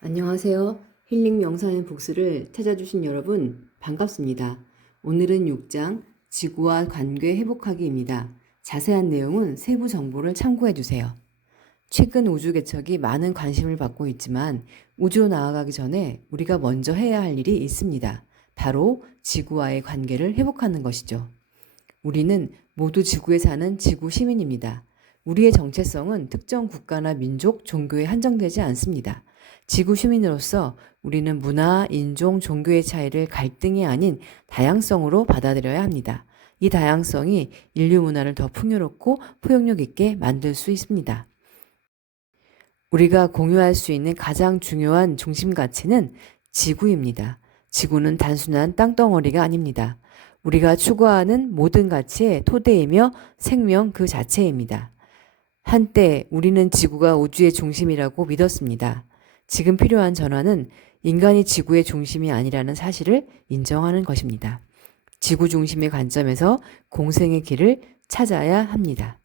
안녕하세요. 힐링 명상의 복수를 찾아주신 여러분 반갑습니다. 오늘은 6장 지구와 관계 회복하기입니다. 자세한 내용은 세부 정보를 참고해 주세요. 최근 우주 개척이 많은 관심을 받고 있지만 우주로 나아가기 전에 우리가 먼저 해야 할 일이 있습니다. 바로 지구와의 관계를 회복하는 것이죠. 우리는 모두 지구에 사는 지구 시민입니다. 우리의 정체성은 특정 국가나 민족, 종교에 한정되지 않습니다. 지구 시민으로서 우리는 문화, 인종, 종교의 차이를 갈등이 아닌 다양성으로 받아들여야 합니다. 이 다양성이 인류 문화를 더 풍요롭고 포용력 있게 만들 수 있습니다. 우리가 공유할 수 있는 가장 중요한 중심 가치는 지구입니다. 지구는 단순한 땅덩어리가 아닙니다. 우리가 추구하는 모든 가치의 토대이며 생명 그 자체입니다. 한때 우리는 지구가 우주의 중심이라고 믿었습니다. 지금 필요한 전환은 인간이 지구의 중심이 아니라는 사실을 인정하는 것입니다. 지구 중심의 관점에서 공생의 길을 찾아야 합니다.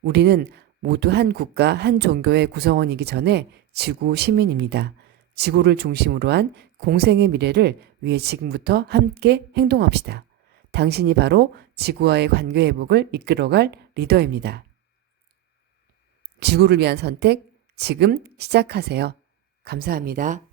우리는 모두 한 국가, 한 종교의 구성원이기 전에 지구 시민입니다. 지구를 중심으로 한 공생의 미래를 위해 지금부터 함께 행동합시다. 당신이 바로 지구와의 관계 회복을 이끌어갈 리더입니다. 지구를 위한 선택 지금 시작하세요. 감사합니다.